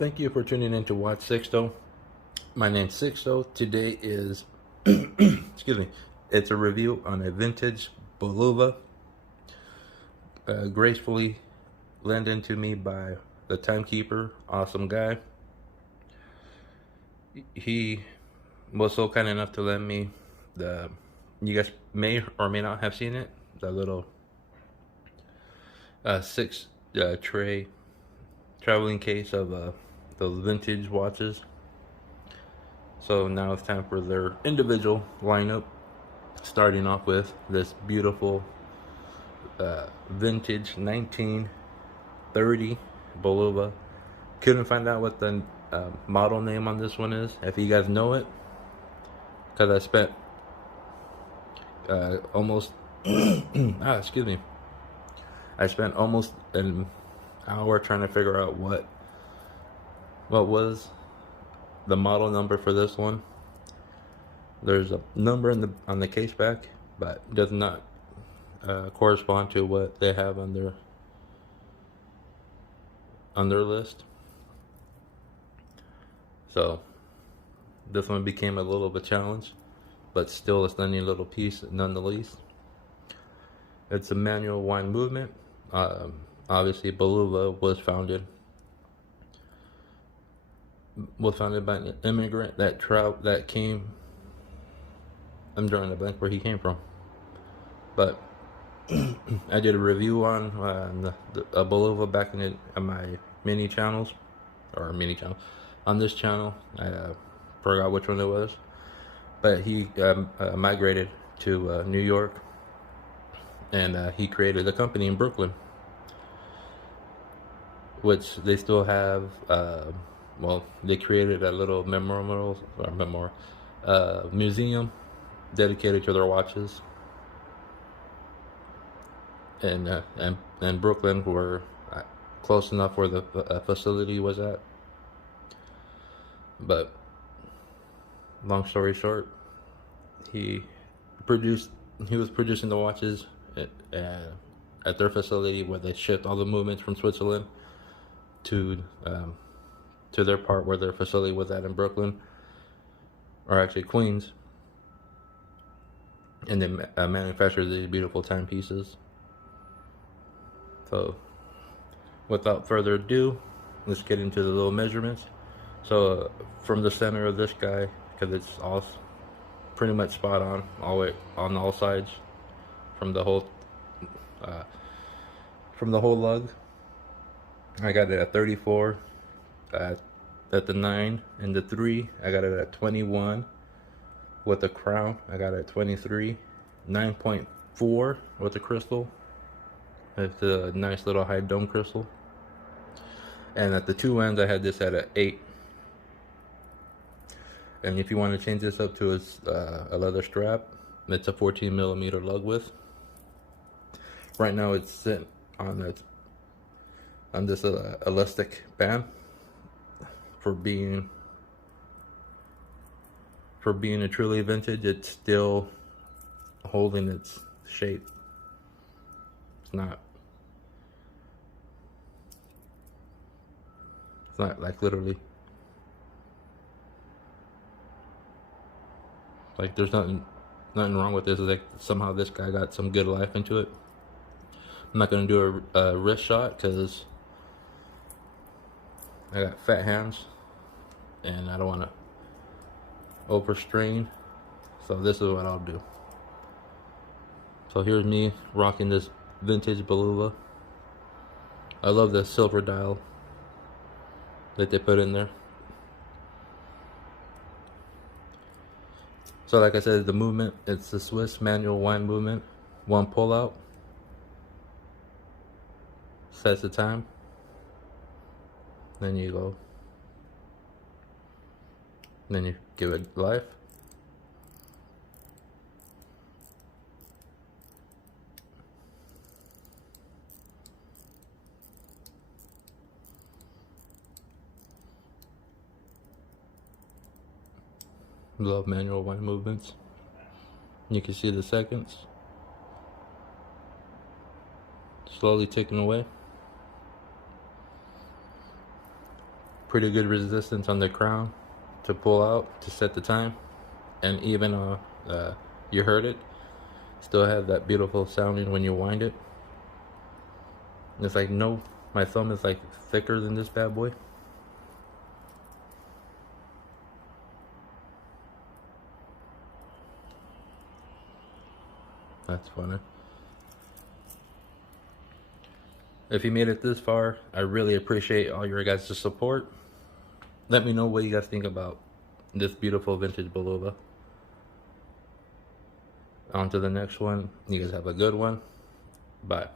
Thank you for tuning in to Watch Sixto. My name's Sixto. Today is, excuse me, it's a review on a vintage Bulova, gracefully lent into me by the timekeeper, awesome guy. He was so kind enough to lend me you guys may or may not have seen it, the little six tray traveling case of those vintage watches. So now it's time for their individual lineup, starting off with this beautiful vintage 1930 Bulova. Couldn't find out what the model name on this one is. If you guys know it, because I spent almost excuse me, I spent almost an hour trying to figure out what was the model number for this one. There's a number on the case back, but it does not correspond to what they have on their list. So this one became a little of a challenge, but still a stunning little piece nonetheless. It's a manual wind movement. Obviously, Bulova was founded by an immigrant that came. I'm drawing a blank where he came from, but I did a review on a Bulova back in my mini channels on this channel. I forgot which one it was, but he migrated to New York, and he created a company in Brooklyn, which they still have. They created a little museum dedicated to their watches, and Brooklyn were close enough where the facility was at. But long story short, he was producing the watches at their facility, where they shipped all the movements from Switzerland to their part where their facility was at in Brooklyn, or actually Queens, and they manufactured these beautiful timepieces. So without further ado, let's get into the little measurements. So from the center of this guy, because it's all pretty much spot on all the way on all sides, from the whole lug, I got it at 34. At the 9 and the 3, I got it at 21. With the crown, I got it at 23. 9.4 with the crystal. It's a nice little high dome crystal. And at the two ends, I had this at an 8. And if you want to change this up to a leather strap, it's a 14 millimeter lug width. Right now, it's sitting on this elastic band. For being a truly vintage, it's still holding its shape. It's not like literally, like there's nothing wrong with this. It's like somehow this guy got some good life into it. I'm not gonna do a wrist shot because I got fat hands and I don't want to overstrain, so this is what I'll do. So here's me rocking this vintage Bulova. I love the silver dial that they put in there. So like I said, the movement, it's the Swiss manual wind movement. One pull out sets the time. Then you go. Then you give it life. Love manual wind movements. You can see the seconds slowly ticking away. pretty good resistance on the crown to pull out to set the time, and even you heard it, still have that beautiful sounding when you wind it. And it's like, no, my thumb is like thicker than this bad boy. That's funny. If you made it this far, I really appreciate all your guys' support. Let me know what you guys think about this beautiful vintage Bulova. On to the next one. You guys have a good one. Bye.